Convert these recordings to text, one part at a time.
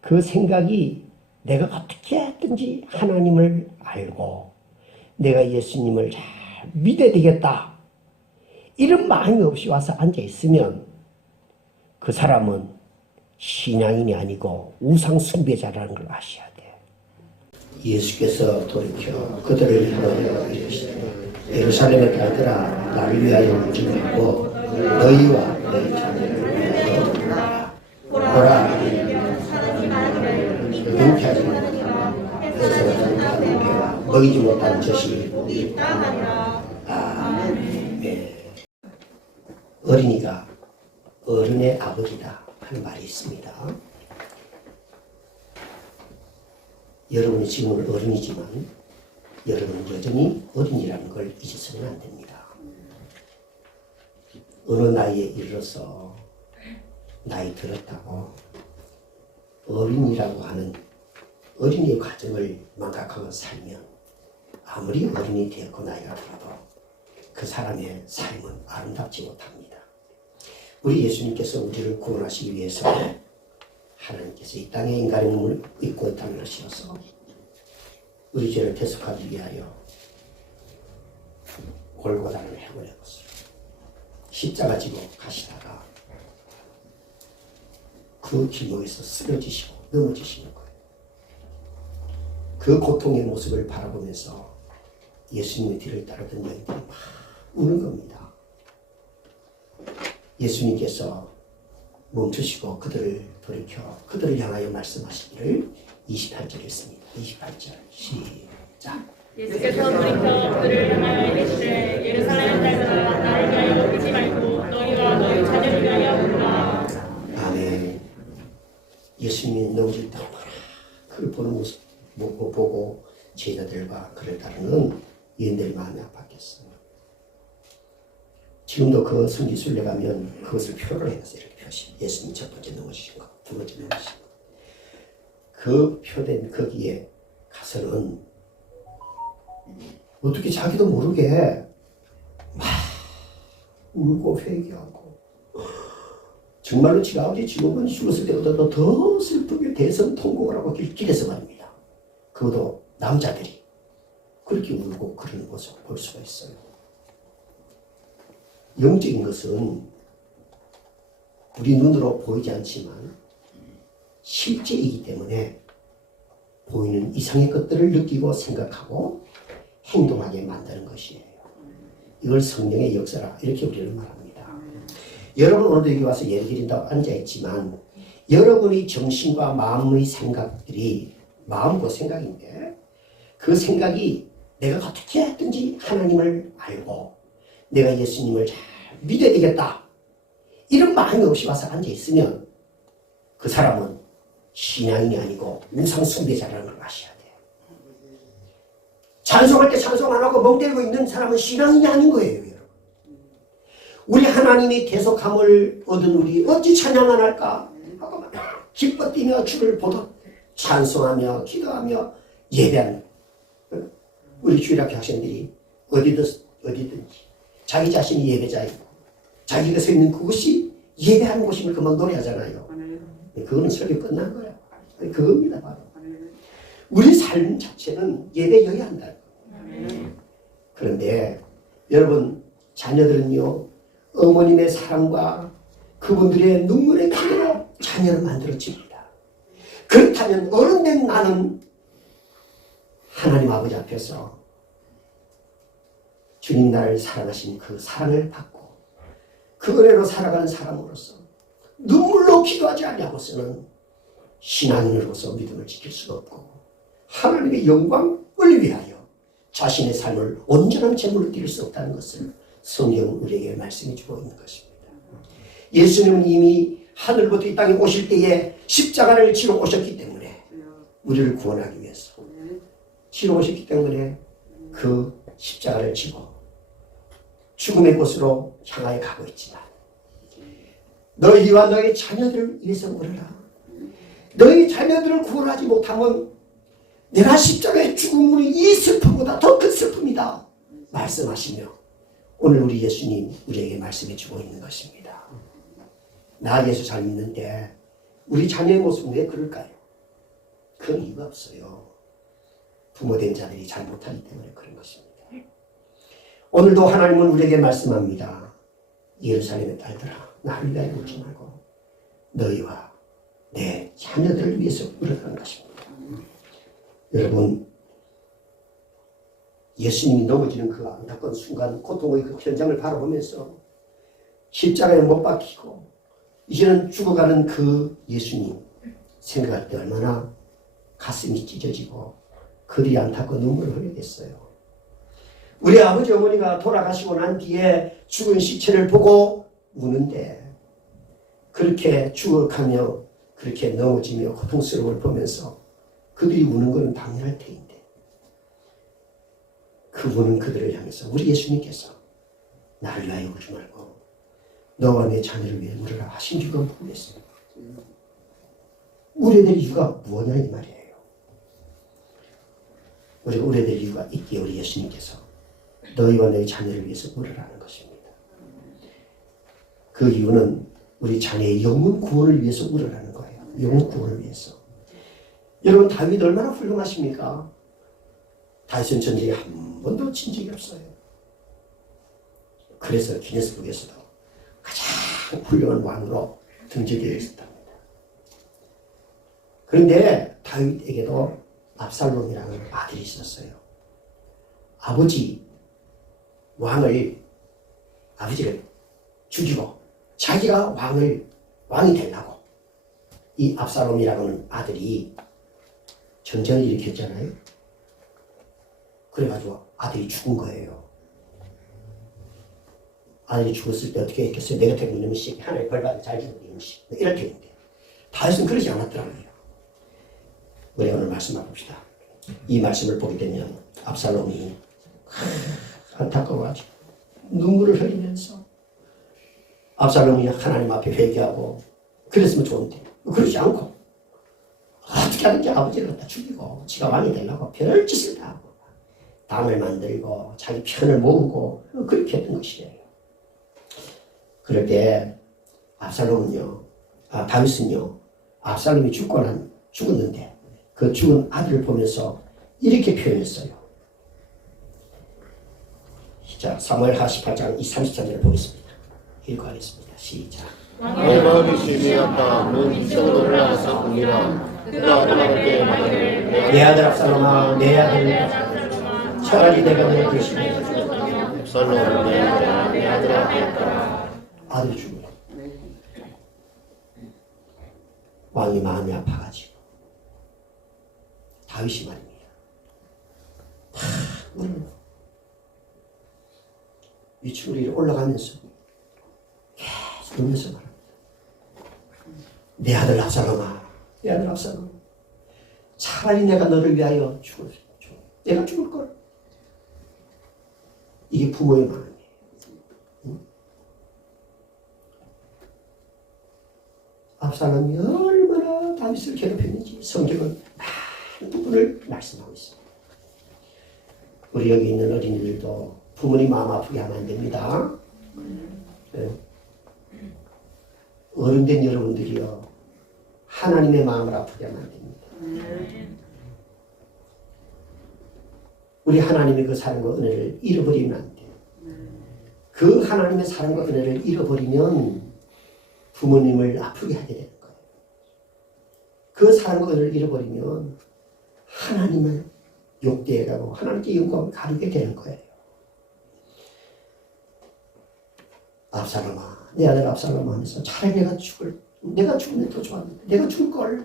그 생각이 내가 어떻게 했든지 하나님을 알고 내가 예수님을 잘 믿어야 되겠다, 이런 마음이 없이 와서 앉아있으면 그 사람은 신앙인이 아니고 우상 숭배자라는 걸 아셔야 돼. 예수께서 돌이켜 그들을 향하여 이르시되 예루살렘의 딸들아, 나를 위하여 울지 말고 너희와 너희 자녀를 위하여 울어라. 보라, 잉태하지 말라. 그래서 먹이지 못한 젖이 네. 어린이가 어른의 아버지다 하는 말이 있습니다. 여러분이 지금은 어른이지만 여러분은 여전히 어린이라는 걸 잊으시면 안 됩니다. 어느 나이에 이르러서 나이 들었다고 어린이라고 하는 어린이의 과정을 망각하고 살면 아무리 어른이 되었고 나이가 들어도 그 사람의 삶은 아름답지 못합니다. 우리 예수님께서 우리를 구원하시기 위해서 하나님께서 이 땅에 인간의 몸을 입고 땅을 씌워서 우리 죄를 대속하기 위하여 골고다를 해보려고서 십자가 지고 가시다가 그 길목에서 쓰러지시고 넘어지시는 거예요. 그 고통의 모습을 바라보면서 예수님의 뒤를 따르던 여인들이 막 우는 겁니다. 예수님께서 멈추시고 그들을 돌이켜 그들을 향하여 말씀하시기를 28절 했습니다. 28절 시작. 예수께서 돌이켜 그들을 향하여 이르시되 예루살렘 딸들아, 나를 위하여 울지 말고 너희와 너희 자녀를 위하여 울어라. 아멘. 예수님이 넘어질 때마다 그를 보는 모습 보고 제자들과 그를 따르는 여인들의 마음이 아팠겠어요. 지금도 그 성지순례 가면 그것을 표를 해서 이렇게 표시. 예수님 첫 번째 넘어지신 것, 두 번째 넘어지신 것. 그 표된 거기에 가서는 어떻게 자기도 모르게 막 울고 회개하고 정말로 지가 아버지 지옥은 죽었을 때보다도 더 슬프게 대성통곡을 하고 길에서 말입니다. 그것도 남자들이 그렇게 울고 그러는 모습을 볼 수가 있어요. 영적인 것은 우리 눈으로 보이지 않지만 실제이기 때문에 보이는 이상의 것들을 느끼고 생각하고 행동하게 만드는 것이에요. 이걸 성령의 역사라 이렇게 우리는 말합니다. 여러분 오늘도 여기 와서 예배 드린다고 앉아있지만 여러분의 정신과 마음의 생각들이 마음과 생각인데 그 생각이 내가 어떻게 했든지 하나님을 알고 내가 예수님을 잘 믿어야 되겠다, 이런 마음이 없이 와서 앉아있으면 그 사람은 신앙인이 아니고 우상 숭배자라는 걸 아셔야 돼요. 찬송할 때 찬송 안 하고 멍때리고 있는 사람은 신앙인이 아닌 거예요. 여러분. 우리 하나님이 계속함을 얻은 우리 어찌 찬양 안 할까 하고 막 기뻐 뛰며 주를 보듯 찬송하며 기도하며 예배하는 우리 주일학교 학생들이 어디든지 자기 자신이 예배자이고 자기가 서 있는 그곳이 예배하는 곳임을 금방 노래하잖아요. 그거는 설교 끝난 거예요. 그겁니다. 바로. 우리 삶 자체는 예배여야 한다는 거예요. 그런데 여러분 자녀들은요, 어머님의 사랑과 그분들의 눈물의 피로 자녀를 만들어집니다. 그렇다면 어른 된 나는 하나님 아버지 앞에서 주님 나를 사랑하신 그 사랑을 받고 그 은혜로 살아가는 사람으로서 눈물로 기도하지 않냐고서는 신앙인으로서 믿음을 지킬 수가 없고 하나님의 영광을 위하여 자신의 삶을 온전한 제물로 드릴 수 없다는 것을 성경 우리에게 말씀해 주고 있는 것입니다. 예수님은 이미 하늘부터 이 땅에 오실 때에 십자가를 지러 오셨기 때문에 우리를 구원하기 위해서 지러 오셨기 때문에 그 십자가를 지고 죽음의 곳으로 향하여 가고 있지만 너희와 너희 자녀들을 위해서 울어라. 너희 자녀들을 구원하지 못하면 내가 십자가의 죽음으로 이 슬픔보다 더 큰 슬픔이다 말씀하시며 오늘 우리 예수님 우리에게 말씀해 주고 있는 것입니다. 나 예수 잘 믿는데 우리 자녀의 모습은 왜 그럴까요? 그 이유가 없어요. 부모된 자들이 잘 못하기 때문에 그런 것입니다. 오늘도 하나님은 우리에게 말씀합니다. 예루살렘의 딸들아, 나를 위하여 울지 말고 너희와 내 자녀들을 위해서 울으라는 것입니다. 여러분, 예수님이 넘어지는 그 안타까운 순간 고통의 그 현장을 바라보면서 십자가에 못 박히고 이제는 죽어가는 그 예수님 생각할 때 얼마나 가슴이 찢어지고 그리 안타깝고 눈물을 흘리겠어요. 우리 아버지 어머니가 돌아가시고 난 뒤에 죽은 시체를 보고 우는데 그렇게 죽어가며 그렇게 넘어지며 고통스러움을 보면서 그들이 우는 것은 당연할 테인데 그 우는 그들을 향해서 우리 예수님께서 나를 위하여 울지 말고 너와 내 자녀를 위해 울으라 하신 이유가 뭐겠습니까? 우려될 이유가 뭐냐 이 말이에요. 우리가 우려될 이유가 있기에 우리 예수님께서 너희와 내 자녀를 위해서 울으라는 것입니다. 그 이유는 우리 자녀의 영문 구원을 위해서 울으라는 거예요. 영문 구원을 위해서. 여러분 다윗 얼마나 훌륭하십니까? 다윗은 전쟁에 한 번도 진 적이 없어요. 그래서 기네스북에서도 가장 훌륭한 왕으로 등재되어 있었답니다. 그런데 다윗에게도 압살롬이라는 아들이 있었어요. 아버지를 죽이고 자기가 왕이 되려고 이 압살롬이라는 아들이 전쟁을 일으켰잖아요. 그래가지고 아들이 죽은 거예요. 아들이 죽었을 때 어떻게 했겠어요? 내가 되고 있는 식 하나의 벌받아 잘 죽는 음식 이렇게 했는데 다윗은 그러지 않았더라고요. 우리 오늘 말씀을 봅시다. 이 말씀을 보게 되면 압살롬이 안타까워가지고 눈물을 흘리면서 압살롬이 하나님 앞에 회개하고 그랬으면 좋은데 그러지 않고 어떻게 하든지 아버지를 갖다 죽이고 지가 왕이 되려고 별 짓을 다 하고 당을 만들고 자기 편을 모으고 그렇게 했던 것이에요. 그럴 때 다윗은요 압살롬이 죽었는데 그 죽은 아들을 보면서 이렇게 표현했어요. 자, 사무엘하 18장 33절을 보겠습니다. 읽어하겠습니다. 시작. 왕의 마음이 심히였다. 문 이쪽으로 올라와서 보니라. 그가 올라갈 때 말하기를 내 아들 압살롬아, 내 아들 차라리 내가 너를 대신해 압살롬 내 아들 앞에 있더라. 아들이 죽어요. 왕이 마음이 아파가지고 다윗이 말입니다. 위층으로 이렇게 올라가면서 계속 울면서 말합니다. 내 아들 압살롬아, 내 아들 압살롬, 차라리 내가 너를 위하여 죽을 내가 죽을 걸. 이게 부모의 마음이에요. 압살롬이 얼마나 다윗을 괴롭혔는지 성경은 많은 부분을 말씀하고 있습니다. 우리 여기 있는 어린이들도 부모님 마음 아프게 하면 안 됩니다. 네. 어른된 여러분들이요 하나님의 마음을 아프게 하면 안 됩니다. 우리 하나님의 그 사랑과 은혜를 잃어버리면 안 돼요. 그 하나님의 사랑과 은혜를 잃어버리면 부모님을 아프게 하게 되는 거예요. 그 사랑과 은혜를 잃어버리면 하나님을 욕되어가고 하나님께 영광을 가리게 되는 거예요. 압살롬아, 내 아들 압살롬아 하면서 차라리 내가 죽으면 더 좋았는데 내가 죽을 걸.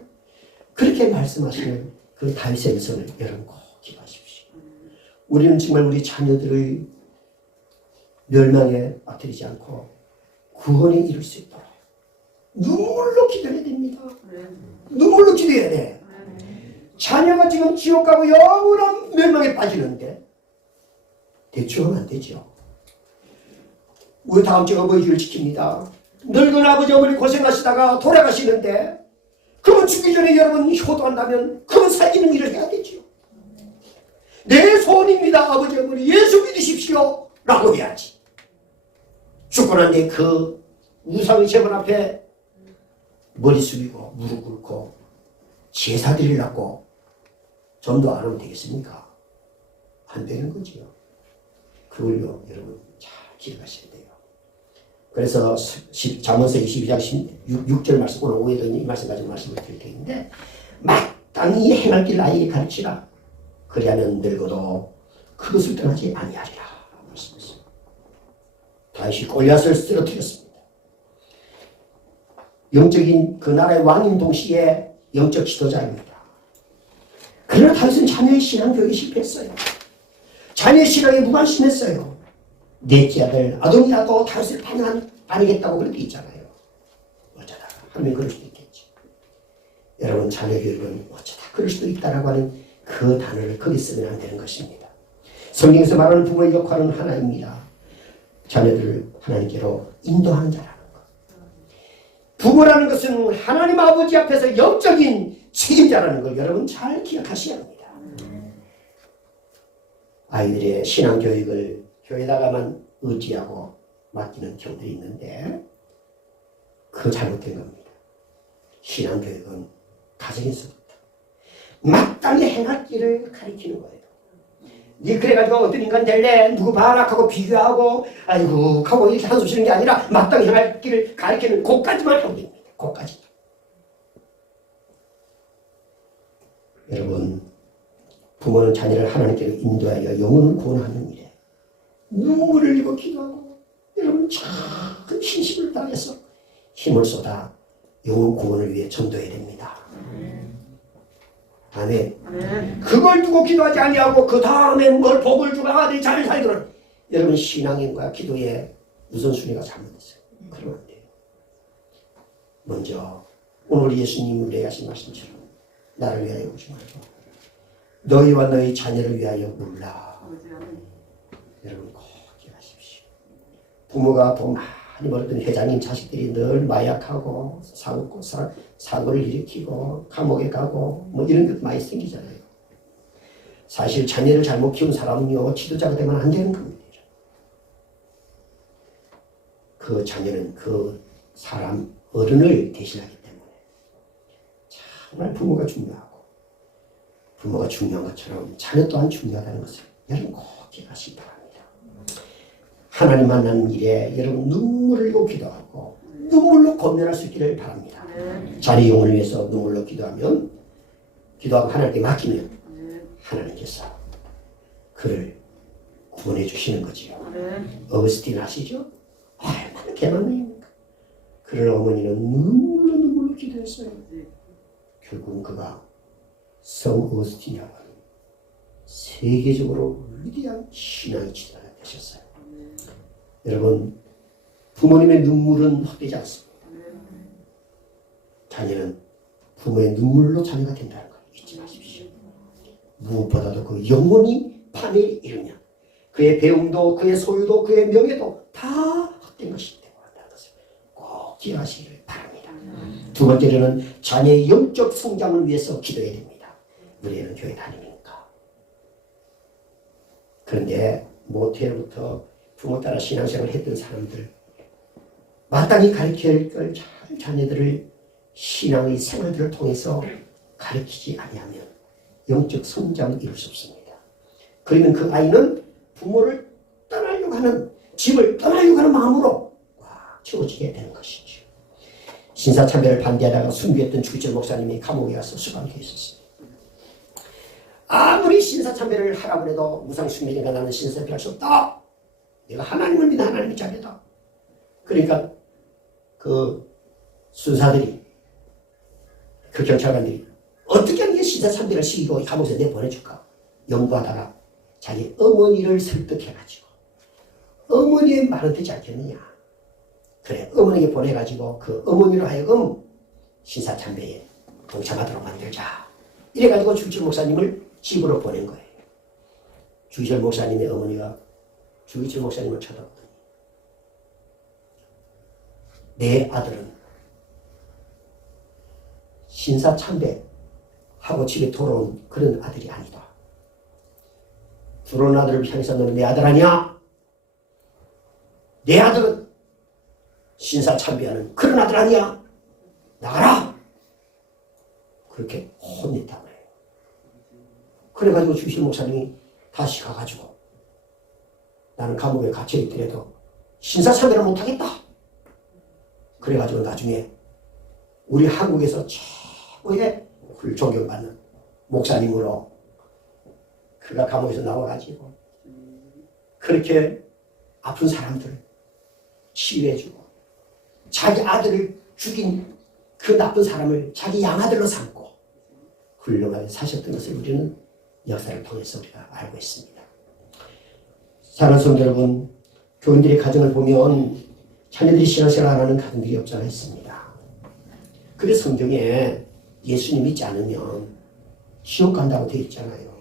그렇게 말씀하시는 그 다윗의 음성을 여러분 꼭 기억하십시오. 우리는 정말 우리 자녀들의 멸망에 빠뜨리지 않고 구원에 이룰 수 있도록 눈물로 기도해야 됩니다. 눈물로 기도해야 돼. 자녀가 지금 지옥 가고 영원한 멸망에 빠지는데 대충 하면 안 되죠. 우리 다음 주가 뭐일을 지킵니다. 늙은 아버지 어머니 고생하시다가 돌아가시는데 그분 죽기 전에 여러분 효도한다면 그분 살리는 일을 해야 되죠. 내 소원입니다. 아버지 어머니 예수 믿으십시오 라고 해야지. 죽고 난 뒤에 그 우상의 제물 앞에 머리 숙이고 무릎 꿇고 제사 드리려고 좀 더 안 하면 되겠습니까? 안 되는 거지요. 그걸요, 여러분 잘 기억하셔야 돼요. 그래서 잠언서 22장 6절 말씀, 오늘 오후에도 이 말씀 가지고 말씀을 드릴 텐데, 마땅히 행할 길 아이에게 가르치라. 그리하면 늙어도 그것을 떠나지 아니하리라. 말씀했어요. 다윗이 골리앗을 쓰러뜨렸습니다. 영적인 그 나라의 왕인 동시에 영적 지도자입니다. 그러나 다윗은 자녀의 신앙 교육에 실패했어요. 자녀의 신앙에 무관심했어요. 넷째 아들 아도니아도 다윗을 반이겠다고 그렇게 있잖아요. 어쩌다가 하면 그럴 수도 있겠지. 여러분 자녀 교육은 어쩌다 그럴 수도 있다라고 하는 그 단어를 거기 쓰면 안 되는 것입니다. 성경에서 말하는 부모의 역할은 하나입니다. 자녀들을 하나님께로 인도하는 자라는 것. 부모라는 것은 하나님 아버지 앞에서 영적인 책임자라는 걸 여러분 잘 기억하셔야 합니다. 아이들의 신앙교육을 교회다가만 의지하고 맡기는 경우들이 있는데 그거 잘못된 겁니다. 신앙교육은 가정에서부터 마땅히 행할 길을 가리키는 거예요. 니 그래가지고 어떤 인간 될래? 누구 봐라 하고 비교하고 아이고 하고 이렇게 한숨 쉬는 게 아니라 마땅히 행할 길을 가리키는 그까지만 하면 됩니다. 그까지. 여러분 부모는 자녀를 하나님께로 인도하여 영혼을 구원하는 일에 눈물을 흘리고 기도하고 여러분 참 신심을 다해서 힘을 쏟아 영혼 구원을 위해 전도해야 됩니다. 아멘. 그걸 두고 기도하지 아니하고 그 다음에 뭘 복을 주고 아들이 잘 살기를 여러분 신앙인과 기도의 우선순위가 잘못됐어요. 그러면 안 돼요. 먼저 오늘 예수님을 얘기하신 말씀처럼 나를 위하여 오지 말고 너희와 너희 자녀를 위하여 울라. 여러분 꼭 기억하십시오. 부모가 돈 많이 벌었던 회장님 자식들이 늘 마약하고 사고를 일으키고 감옥에 가고 뭐 이런 것도 많이 생기잖아요. 사실 자녀를 잘못 키운 사람은요 지도자가 되면 안 되는 겁니다. 그 자녀는 그 사람 어른을 대신하기 때문에 정말 부모가 중요하고 부모가 중요한 것처럼 자녀 또한 중요하다는 것을 여러분 꼭 기억하시기 바랍니다. 하나님 만나는 일에 여러분 눈물을 흘리고 기도하고 눈물로 권면할 수 있기를 바랍니다. 자녀 영혼을 위해서 눈물로 기도하고 하나님께 맡기면 하나님께서 그를 구원해 주시는 거지요. 어거스틴 아시죠? 얼마나 개망입니까? 그런 어머니는 눈물로 기도했어요. 결국은 그가 성 어거스틴이라고 하는 세계적으로 위대한 신앙의 지도자가 되셨어요. 여러분 부모님의 눈물은 헛되지 않습니다. 자녀는 부모의 눈물로 자녀가 된다는 걸 잊지 마십시오. 무엇보다도 그 영혼이 판에 이르면 그의 배움도 그의 소유도 그의 명예도 다 헛된 것이 되고 한다는 것을 꼭 기억하시기를 바랍니다. 두 번째로는 자녀의 영적 성장을 위해서 기도해야 됩니다. 우리는 교회 다니니까. 그런데 모태로부터 부모 따라 신앙생활을 했던 사람들 마땅히 가르쳐야 할 걸 잘 자녀들을 신앙의 생활들을 통해서 가르치지 아니하면 영적 성장을 이룰 수 없습니다. 그러면 그 아이는 부모를 떠나려고 하는 집을 떠나려고 하는 마음으로 꽉 채워지게 되는 것이죠. 신사참배를 반대하다가 순교했던 주기철 목사님이 감옥에 가서 수감되어 있었습니다. 아무리 신사참배를 하라고 해도 무상순교니까 나는 신사참배 할 수 없다. 내가 하나님을 믿는 하나님의 자녀다. 그러니까 그 순사들이 그 경찰관들이 어떻게 하는 게 신사참배를 시키고 감옥에서 내보내줄까 연구하다가 자기 어머니를 설득해가지고 어머니의 말은 되지 않겠느냐. 그래 어머니에게 보내가지고 그 어머니로 하여금 신사참배에 동참하도록 만들자. 이래가지고 주기철 목사님을 집으로 보낸 거예요. 주기철 목사님의 어머니가 주기철 목사님을 쳐다보더니 내 아들은 신사참배하고 집에 돌아온 그런 아들이 아니다. 들어온 아들을 향해서 너는 내 아들 아니야? 내 아들은 신사참배하는 그런 아들 아니야? 나가라! 그렇게 혼냈다고 해요. 그래가지고 주실 목사님이 다시 가가지고 나는 감옥에 갇혀 있더라도 신사참배를 못하겠다. 그래가지고 나중에 우리 한국에서 최고의 존경받는 목사님으로 그가 감옥에서 나와가지고 그렇게 아픈 사람들을 치유해주고 자기 아들을 죽인 그 나쁜 사람을 자기 양아들로 삼고 훌륭하게 사셨던 것을 우리는 역사를 통해서 우리가 알고 있습니다. 사랑하는 성도 여러분, 교인들의 가정을 보면 자녀들이 신앙생활 안 하는 가정들이 없지 않아 있습니다. 그래서 성경에 예수님 믿지 않으면 지옥 간다고 되어 있잖아요.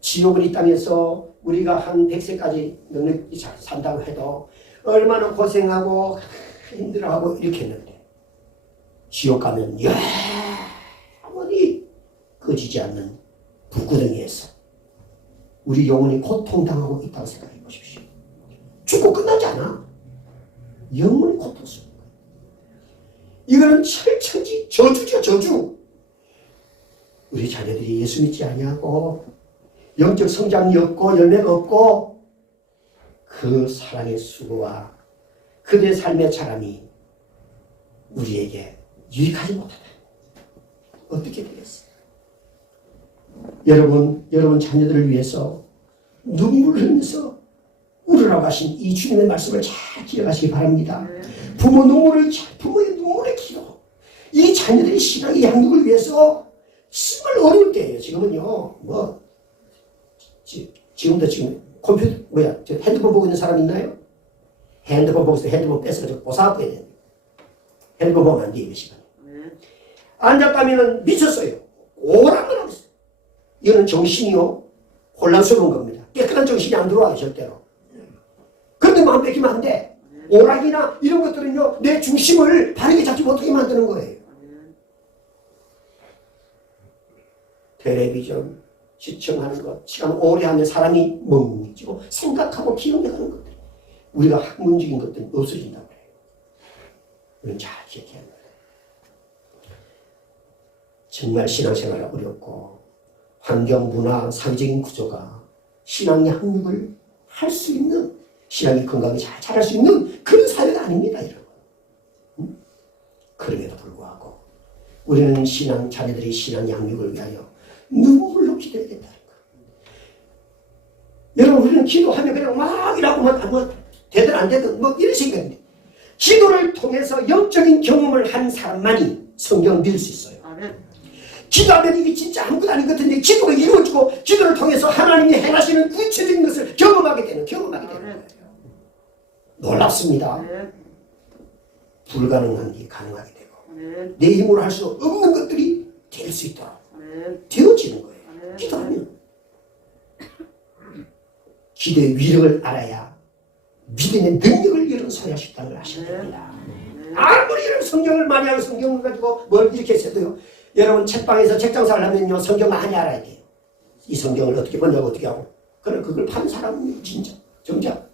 지옥은 이 땅에서 우리가 한 100세까지 넉넉히 산다고 해도 얼마나 고생하고 힘들어하고 이렇게 했는데 지옥 가면 영원히 꺼지지 않는 불구덩이에서 우리 영혼이 고통당하고 있다고 생각해 보십시오. 죽고 끝나지 않아. 영원히 고통스러운 거예요. 이거는 철천지 저주죠, 저주. 우리 자녀들이 예수 믿지 아니하고 영적 성장이 없고 열매가 없고 그 사랑의 수고와 그들의 삶의 자람이 우리에게 유익하지 못하다. 어떻게 되겠어요? 여러분 자녀들을 위해서 눈물을 흘리면서 울으라고 하신 이 주님의 말씀을 잘 기억하시기 바랍니다. 부모의 눈물의 기도. 이 자녀들의 신앙의 양육을 위해서 정말 어려울 때예요. 지금은요. 지금도 컴퓨터 핸드폰 보고 있는 사람 있나요? 핸드폰 보고 있어요. 핸드폰 뺏어가지고 보사하고야 돼요. 핸드폰 보면 안 돼요. 이 시간에. 앉았다면 미쳤어요. 오락만 하고 있어요. 이거는 정신이요. 혼란스러운 겁니다. 깨끗한 정신이 안 들어와요. 절대로. 그런데 마음 뺏기면 안 돼. 오락이나 이런 것들은요. 내 중심을 바르게 잡지 못하게 만드는 거예요. 텔레비전 시청하는 것, 시간 오래 하면 사람이 멍해지고 생각하고 기억하는 것들, 우리가 학문적인 것들은 없어진다고 해요. 우리는 잘 기억해야 합니다. 정말 신앙생활이 어렵고 환경, 문화, 사회적인 구조가 신앙의 학육을 할 수 있는, 신앙이 건강히 잘 자랄 수 있는 그런 사회가 아닙니다, 여러분. 그럼에도 불구하고 우리는 자녀들의 신앙 양육을 위하여 눈물로 기도해야 된다는 거예요. 여러분, 우리는 기도하면 그냥 막 이라고 되든 안 되든 이런 생각인데, 기도를 통해서 영적인 경험을 한 사람만이 성경을 믿을 수 있어요. 기도하면 이게 진짜 아무것도 아닌 것 같은데 기도가 이루어지고 기도를 통해서 하나님이 행하시는 구체적인 것을 경험하게 되는 거예요. 놀랍습니다. 불가능한 게 가능하게 되고 내 힘으로 할 수 없는 것들이 될 수 있도록 되어지는 거예요. 기도하면 기도의 위력을 알아야 믿음의 능력을 여러분 소유할 수 있다는 걸 아셔야 됩니다. 아무리 여러분 성경을 많이 알고 성경을 가지고 뭘 이렇게 해도 여러분 책방에서 책장사를 하면요 성경 많이 알아야 돼요. 이 성경을 어떻게 번역하고 어떻게 하고. 그래 그걸 파는 사람은 진짜 정작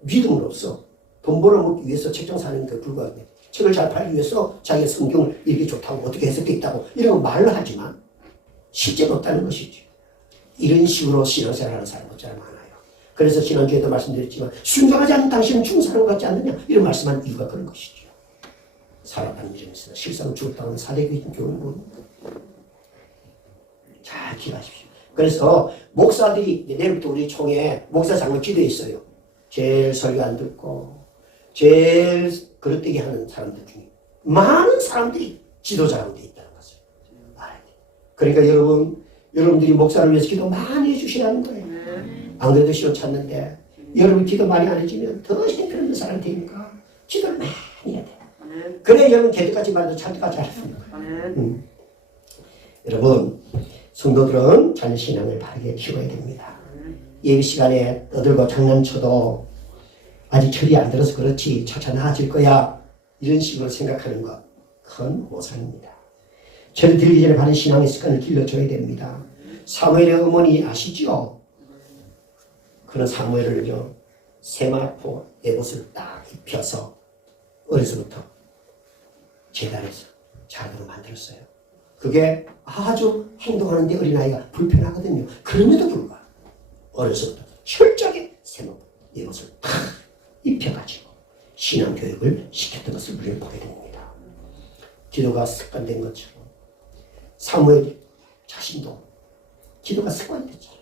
믿음으로써 돈 벌어먹기 위해서 책장사 하는 게 불과한데 책을 잘 팔기 위해서 자기가 성경을 이렇게 좋다고 어떻게 해석돼 있다고 이런 거 말로 하지만 실제가 없다는 것이죠. 이런 식으로 신앙생활하는 사람은 잘 많아요. 그래서 지난주에도 말씀드렸지만 순종하지 않는 당신은 죽은 사람 같지 않느냐 이런 말씀한 이유가 그런 것이죠. 살아가는 일은 있으나 실상은 죽었다는 사대교인 교훈은 잘 기억하십시오. 그래서 목사들이 내일부터 우리 총회 목사장로 기도에 있어요. 제일 설교 안 듣고 제일 그릇되게 하는 사람들 중에 많은 사람들이 지도자로 되어 있다는 것을 알아야 돼요. 그러니까 여러분들이 목사를 위해서 기도 많이 해주시라는 거예요. 안 그래도 시원 찾는데 여러분 기도 많이 안 해주면 더 형편없는 사람이 되니까 기도를 많이 해야 돼요. 그래 여러분 개득까지 말도 찬득까지 할 수 있는 거예요. 여러분 성도들은 자녀 신앙을 바르게 키워야 됩니다. 예배 시간에 떠들고 장난쳐도 아직 철이 안 들어서 그렇지 차차 나아질 거야 이런 식으로 생각하는 것 큰 오산입니다. 철이 들기 전에 바른 신앙의 습관을 길러줘야 됩니다. 사무엘의 어머니 아시죠? 그런 사무엘을요 세마포 에봇을 딱 입혀서 어려서부터 제단에서 자녀로 만들었어요. 그게 아주 행동하는데 어린아이가 불편하거든요. 그럼에도 불구하고 어려서부터 철저하게 세모 이것을 다 입혀가지고 신앙교육을 시켰던 것을 우리는 보게 됩니다. 기도가 습관된 것처럼 사무엘 자신도 기도가 습관이 됐잖아요.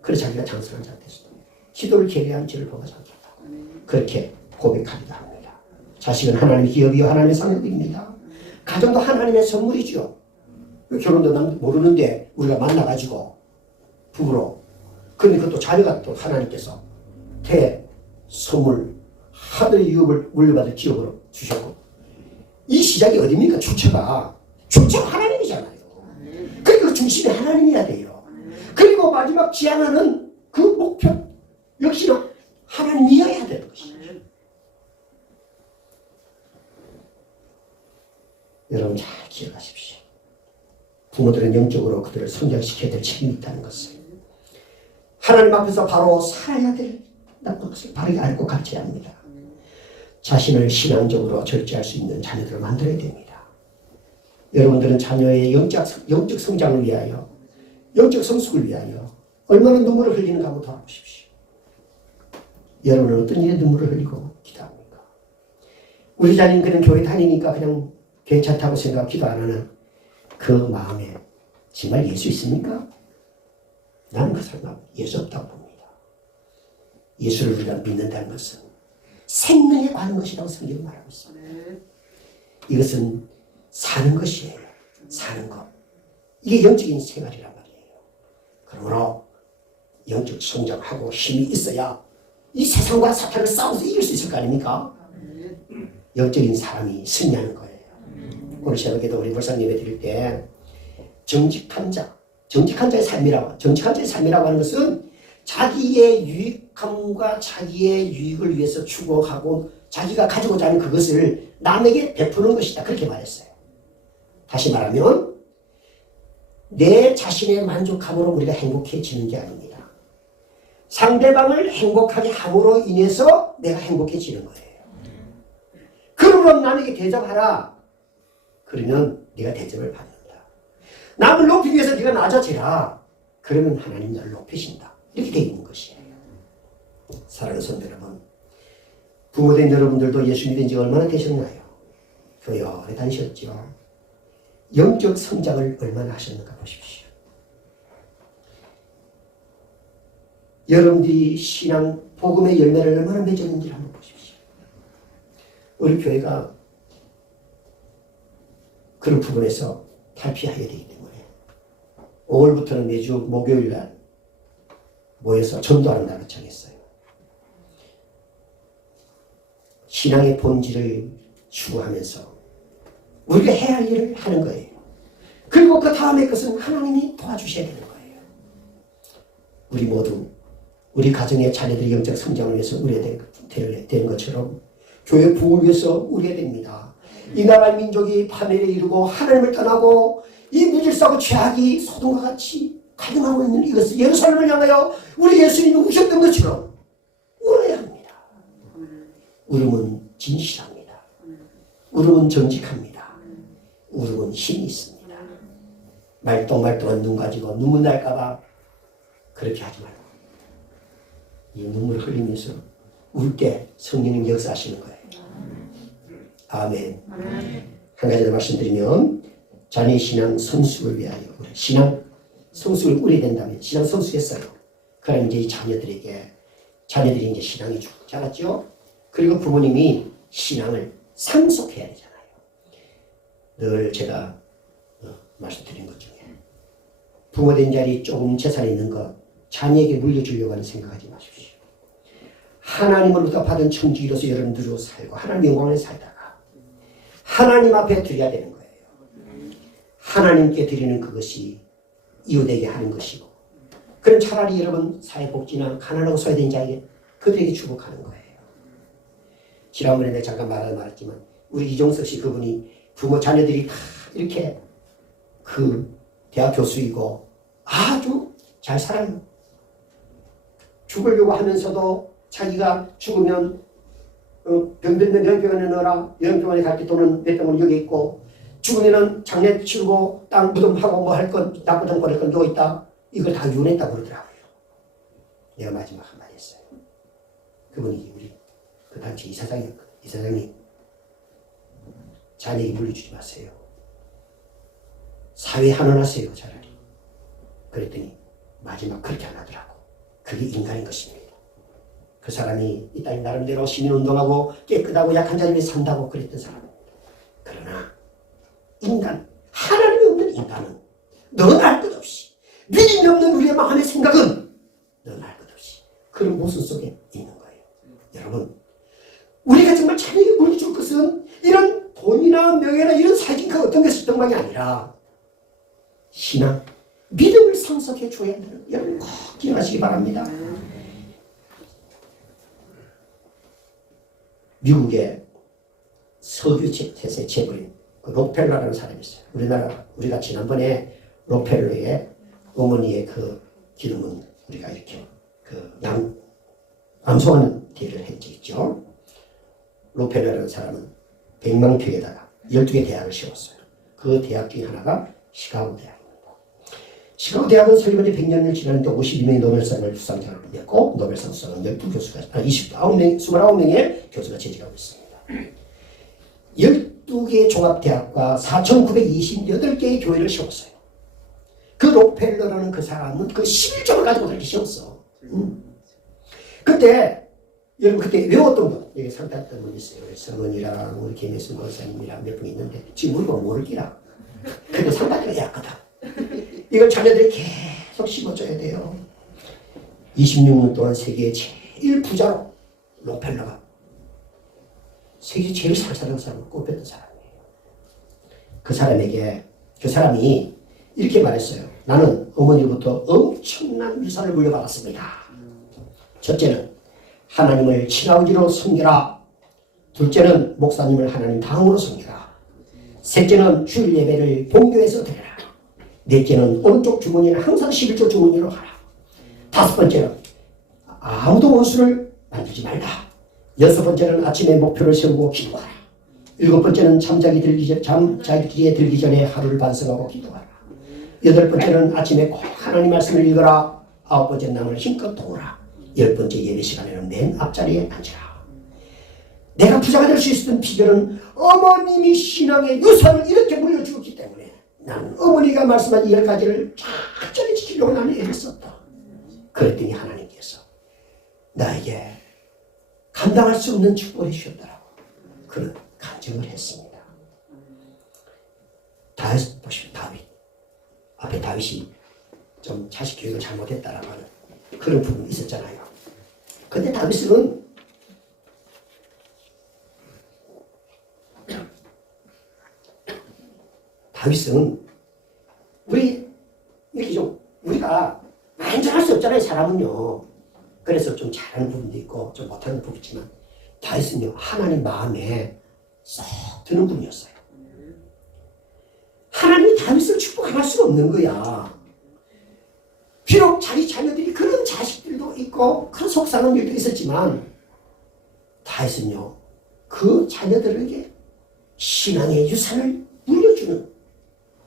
그래서 자기가 장성한 자가 됐어요. 기도를 계획한 죄를 범하지 않겠다고 그렇게 고백하기도 합니다. 자식은 하나님의 기업이요 하나님의 상급입니다. 가정도 하나님의 선물이죠. 결혼도 남 모르는데 우리가 만나가지고 부부로 그런데 그것도 자녀가 또 하나님께서 대선물 하늘의 유업을 물려받을 기업으로 주셨고 이 시작이 어디입니까? 주체가 하나님이잖아요. 그러니까 그 중심이 하나님이어야 돼요. 그리고 마지막 지향하는 그 목표 역시나 하나님이어야 되는 것이죠. 여러분 잘 기억하십시오. 부모들은 영적으로 그들을 성장시켜야 될 책임이 있다는 것을 하나님 앞에서 바로 살아야 될 나쁜 것을 바르게 알고 가르쳐야 합니다. 자신을 신앙적으로 절제할 수 있는 자녀들을 만들어야 됩니다. 여러분들은 자녀의 영적 성장을 위하여 영적 성숙을 위하여 얼마나 눈물을 흘리는가 한번 돌아보십시오. 여러분은 어떤 일에 눈물을 흘리고 기도합니까? 우리 자녀는 그냥 교회 다니니까 그냥 괜찮다고 생각하고 기도 안 하는 그 마음에 정말 예수 있습니까? 나는 그 사람 예수 없다고 봅니다. 예수를 우리가 믿는다는 것은 생명에 관한 것이라고 성경이 말하고 있습니다. 이것은 사는 것이에요. 사는 것. 이게 영적인 생활이란 말이에요. 그러므로 영적 성장하고 힘이 있어야 이 세상과 사탄을 싸워서 이길 수 있을 거 아닙니까? 영적인 사람이 승리하는 거예요. 오늘 새벽에도 우리 불상 예배 드릴 때 정직한 자의 삶이라고 하는 것은 자기의 유익함과 자기의 유익을 위해서 추구하고 자기가 가지고자 하는 그것을 남에게 베푸는 것이다. 그렇게 말했어요. 다시 말하면 내 자신의 만족함으로 우리가 행복해지는 게 아닙니다. 상대방을 행복하게 함으로 인해서 내가 행복해지는 거예요. 그러면 남에게 대접하라. 그러면 네가 대접을 받는다. 남을 높이기 위해서 네가 낮아지라. 그러면 하나님 나를 높이신다. 이렇게 되어 있는 것이에요. 사랑하는 성도 여러분, 부모된 여러분들도 예수 믿은 지 얼마나 되셨나요? 교회 오래 다니셨죠? 영적 성장을 얼마나 하셨는가 보십시오. 여러분들이 신앙 복음의 열매를 얼마나 맺었는지 한번 보십시오. 우리 교회가 그런 부분에서 탈피해야 되기 때문에 5월부터는 매주 목요일날 모여서 전도하는 날을 정했어요. 신앙의 본질을 추구하면서 우리가 해야 할 일을 하는 거예요. 그리고 그 다음에 것은 하나님이 도와주셔야 되는 거예요. 우리 모두 우리 가정의 자녀들의 영적 성장을 위해서 우려야 되는 것처럼 교회 부흥을 위해서 우려야 됩니다. 이 나라 민족이 파멸에 이르고 하나님을 떠나고 이 무질서하고 죄악이 소돔과 같이 가득하고 있는 이것을 예루살렘을 향하여 우리 예수님이 우셨던 것처럼 울어야 합니다. 울음은 진실합니다. 울음은 정직합니다. 울음은 힘이 있습니다. 말똥말똥한 눈 가지고 눈물 날까봐 그렇게 하지 말고 이 눈물을 흘리면서 울 때 성령님 역사하시는 거예요. 아멘. 한 가지 더 말씀드리면 자녀의 신앙 성숙을 위하여 신앙 성숙을 꾸려야 된다면 신앙 성숙했어요. 그럼 이제 이 자녀들이 이제 신앙이 쭉 자랐죠. 그리고 부모님이 신앙을 상속해야 되잖아요. 늘 제가 말씀드린 것 중에 부모된 자리 조금 재산이 있는 것 자녀에게 물려주려고 하는 생각하지 마십시오. 하나님으로부터 받은 청지기로서 여러분 누리고 살고 하나님 영광을 살다가 하나님 앞에 드려야 되는 거예요. 하나님께 드리는 그것이 이웃에게 하는 것이고 그럼 차라리 여러분 사회복지나 가난하고 소외된 자에게 그들에게 축복하는 거예요. 지난번에 내가 잠깐 말했지만 우리 이종석 씨 그분이 부모 자녀들이 다 이렇게 그 대학 교수이고 아주 잘 살아요. 죽으려고 하면서도 자기가 죽으면 병들면 요양병원에 넣어라. 요양병원에 갈 때 돈은 몇 병은 여기 있고 죽으면은 장례 치르고 땅 무덤하고 뭐 할 건, 낙부정 보낼 건 누워 있다. 이걸 다 유언했다고 그러더라고요. 내가 마지막 한마디 했어요. 그분이 우리 그 단체 이사장이었거든. 이사장님, 자녀에게 물려주지 마세요. 사회 환원하세요, 차라리. 그랬더니 마지막 그렇게 안 하더라고. 그게 인간인 것입니다. 그 사람이 이 땅에 나름대로 시민운동하고 깨끗하고 약한 자들이 산다고 그랬던 사람입니다. 그러나 인간, 하나님이 없는 인간은 넌 알 것 없이, 믿음이 없는 우리의 마음의 생각은 넌 알 것 없이 그런 모습 속에 있는 거예요. 여러분, 우리가 정말 자녀에게 물려줄 것은 이런 돈이나 명예나 이런 사진과 어떤 것이 등방이 아니라 신앙, 믿음을 상속해 줘야 한다는 여러분 꼭 기억하시기 바랍니다. 미국의 석유 태세 재벌인 록펠러라는 사람이 있어요. 우리가 지난번에 록펠러의 어머니의 그 기름은 우리가 이렇게 암송하는 대회를 했죠. 록펠러라는 사람은 100만 평에다가 12개 대학을 세웠어요. 그 대학 중에 하나가 시카고 대학입니다. 시카고 대학은 설립한 지 100년을 지났는데 52명의 노벨상을 수상자를 냈고 노벨상 수상은 29명의 교수가 재직하고 있습니다. 12개의 종합대학과 4,928개의 교회를 세웠어요. 그 록펠러라는 그 사람은 그 11점을 가지고 그렇게 세웠어. 그때 여러분 그때 외웠던 분, 여기 상 탔던 분 있어요. 성원이랑 우리 김혜순 권사님이랑 몇 분 있는데 지금 우리가 모르기라. 그래도 상 받기가 약하다. 이걸 자녀들이 계속 심어줘야 돼요. 26년 동안 세계의 제일 부자로 록펠러가 세계 제일 살살한 사람을 꼽혔던 사람이에요. 그 사람이 이렇게 말했어요. 나는 어머니로부터 엄청난 유산을 물려받았습니다. 첫째는 하나님을 친아버지로 섬겨라. 둘째는 목사님을 하나님 다음으로 섬겨라. 셋째는 주일 예배를 본교에서 드려라. 넷째는 오른쪽 주머니는 항상 11조 주머니로 하라. 다섯 번째는 아무도 원수를 만들지 말라. 여섯 번째는 아침에 목표를 세우고 기도하라. 일곱 번째는 잠자기에 들기 전에 하루를 반성하고 기도하라. 여덟 번째는 아침에 꼭 하나님 말씀을 읽어라. 아홉 번째는 남을 힘껏 도우라. 열 번째 예배 시간에는 맨 앞자리에 앉으라. 내가 부자가 될 수 있었던 비결은 어머님이 신앙의 유산을 이렇게 물려주었기 때문에 나는 어머니가 말씀한 이 10가지를 철저히 지키려고 나는 애를 썼다. 그랬더니 하나님께서 나에게 감당할 수 없는 축복을 주셨더라고. 그런 간증을 했습니다. 다윗 보시면 다윗 앞에 다윗이 좀 자식 교육을 잘못했다라고 하는 그런 부분이 있었잖아요. 근데 다윗은 우리가 완전할 수 없잖아요, 사람은요. 그래서 좀 잘하는 부분도 있고 좀 못하는 부분이 있지만 다윗은요 하나님 마음에 쏙 드는 분이었어요. 하나님이 다윗을 축복 안 할 수가 없는 거야. 비록 자기 자녀들이 그런 자식들도 있고 큰 속상한 일도 있었지만 다윗은요 그 자녀들에게 신앙의 유산을 물려주는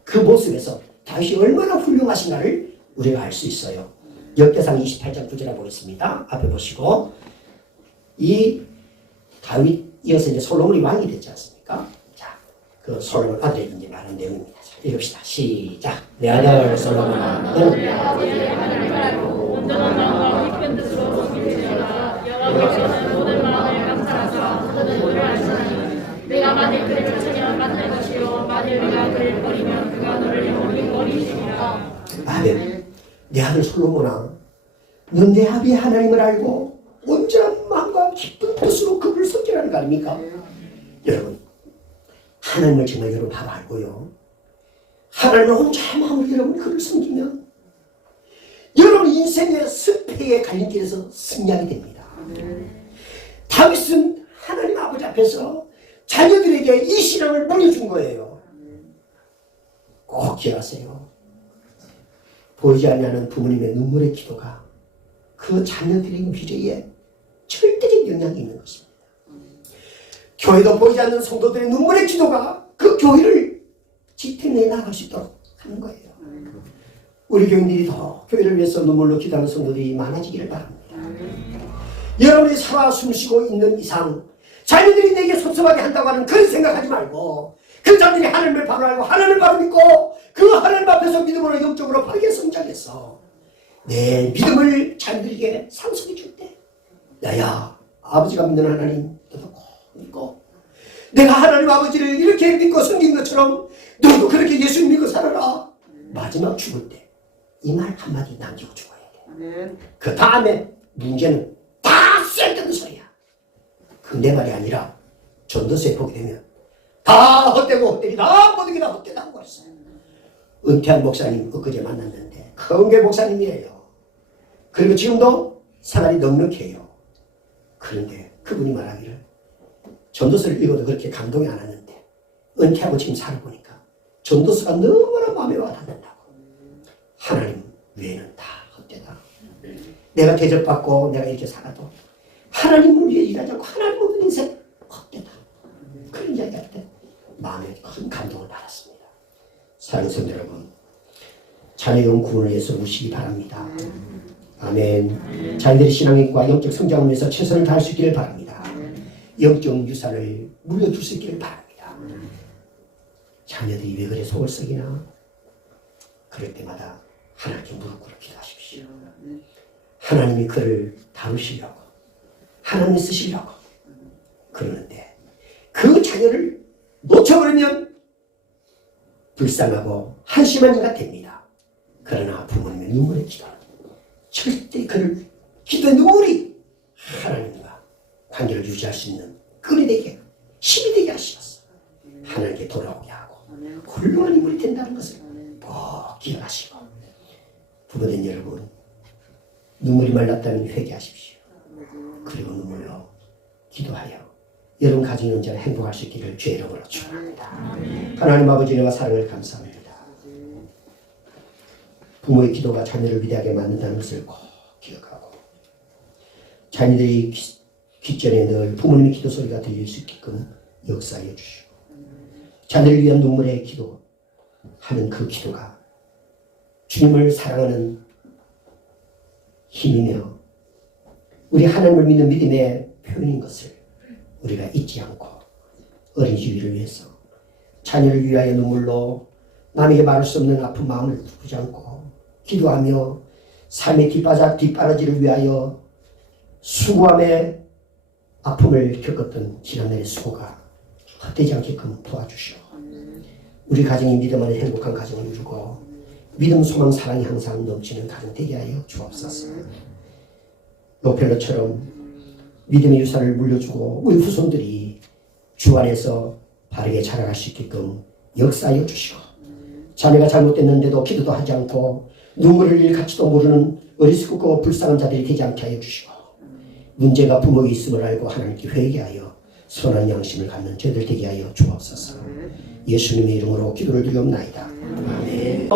그 모습에서 다윗이 얼마나 훌륭하신가를 우리가 알 수 있어요. 역대상 28장 9절에 보겠습니다. 앞에 보시고 이 다윗 이어서 이제 솔로몬이 왕이 됐지 않습니까? 자, 그 솔로몬 아들이 이제 말하는 내용입니다. 자, 읽읍시다. 시작. 내 아들 솔로몬아 너는 아버지의 하나님을 알고 온전한 마음과 깊은 뜻으로 섬기시리라. 여호와께서는 모든 마음을 감찰하사 모든 것을 아시나니 내가 만일 그를 쫓으면 만날 것이요 만일 내가 그를 버리면 그가 너를 영원히 버리시리라. 아멘. 내 아들 솔로몬아 넌 내 아비의 하나님을 알고 온전한 마음과 깊은 뜻으로 그분을 섬기라는 거 아닙니까? 여러분 하나님을 정말 여러분 다 알고요 하나님을 온전한 마음으로 여러분이 그를 섬기면 여러분 인생의 승패의 갈림길에서 승리하게 됩니다. 다윗은 하나님 아버지 앞에서 자녀들에게 이 신앙을 물려준 거예요. 꼭 기억하세요. 보이지 않는 부모님의 눈물의 기도가 그 자녀들의 미래에 절대적 영향이 있는 것입니다. 교회도 보이지 않는 성도들의 눈물의 기도가 그 교회를 지탱해 나갈 수 있도록 하는 거예요. 우리 교인들이 더 교회를 위해서 눈물로 기도하는 성도들이 많아지기를 바랍니다. 여러분이 살아 숨쉬고 있는 이상 자녀들이 내게 섭섭하게 한다고 하는 그런 생각하지 말고 그 자녀들이 하나님을 바로 알고 하나님을 바로 믿고 그 하나님 앞에서 믿음으로 영적으로 바르게 성장해서 내 믿음을 자녀들에게 상속해 줄 때 야야 아버지가 믿는 하나님 너도 꼭 믿고 내가 하나님 아버지를 이렇게 믿고 섬긴 것처럼 너도 그렇게 예수 믿고 살아라. 마지막 죽을 때 이 말 한마디 남기고 죽어야 돼. 그 다음에 문제는 다 쓸데없는 소리야. 그 내 말이 아니라 전도서에 보게 되면 다 헛되고 헛되기 다 모든 게 다 헛되다고 그랬어요. 은퇴한 목사님 엊그제 만났는데 큰교 목사님이에요. 그리고 지금도 생활이 넉넉해요. 그런데 그분이 말하기를 전도서를 읽어도 그렇게 감동이 안 왔는데 은퇴하고 지금 살아보니까 전도서가 너무나 마음에 와닿는다고. 하나님 외에는 다 헛되다. 내가 대접받고 내가 이렇게 살아도 하나님을 위해 일하지 않고 하나님 없는 인생 헛되다. 그런 이야기할 때 마음에 큰 감동을 받았습니다. 사랑하는 성도 여러분, 자녀용 구원을 위해서 우시기 바랍니다. 아멘. 자녀들의 신앙과 영적 성장을 위해서 최선을 다할 수 있기를 바랍니다. 영적 유산을 물려줄 수 있기를 바랍니다. 자녀들이 왜 그래 속을 썩이나? 그럴 때마다 하나님께 무릎 꿇어 기도하십시오. 하나님이 그를 다루시려고 하나님이 쓰시려고 그러는데 그 자녀를 놓쳐버리면 불쌍하고 한심한 자가 됩니다. 그러나 부모님의 눈물의 기도는 절대 그를 기도의 눈물이 하나님과 관계를 유지할 수 있는 끈이 되게 힘이 되게 하시었어. 하나님께 돌아오게 하고 훌륭한 인물이 된다는 것을 꼭 기억하시고 부모님 여러분 눈물이 말랐다면 회개하십시오. 그리고 눈물로 기도하여 여러분 가정이 언제나 행복할 수 있기를 주의 이름으로 축원합니다. 하나님 아버지 은혜와 사랑을 감사합니다. 부모의 기도가 자녀를 위대하게 만든다는 것을 꼭 기억하고 자녀들이 귓전에 늘 부모님의 기도 소리가 들릴 수 있게끔 역사해 주시고 자녀를 위한 눈물의 기도하는 그 기도가 주님을 사랑하는 힘이며 우리 하나님을 믿는 믿음의 표현인 것을 우리가 잊지 않고 어린이주의를 위해서 자녀를 위하여 눈물로 남에게 말할 수 없는 아픈 마음을 두지 않고 기도하며 삶의 뒷바라지를 위하여 수고함의 아픔을 겪었던 지난날의 수고가 헛되지 않게끔 도와주시오. 우리 가정이 믿음 안에 행복한 가정을 이루고 믿음, 소망, 사랑이 항상 넘치는 가정 되게 하여 주옵소서. 로펠러처럼 믿음의 유산을 물려주고 우리 후손들이 주 안에서 바르게 자라갈 수 있게끔 역사하여 주시고 자녀가 잘못됐는데도 기도도 하지 않고 눈물을 흘릴 가치도 모르는 어리석고 불쌍한 자들이 되지 않게 하여 주시고 문제가 부모에 있음을 알고 하나님께 회개하여 선한 양심을 갖는 저희들 되게 하여 주옵소서. 예수님의 이름으로 기도를 드리옵나이다. 아멘.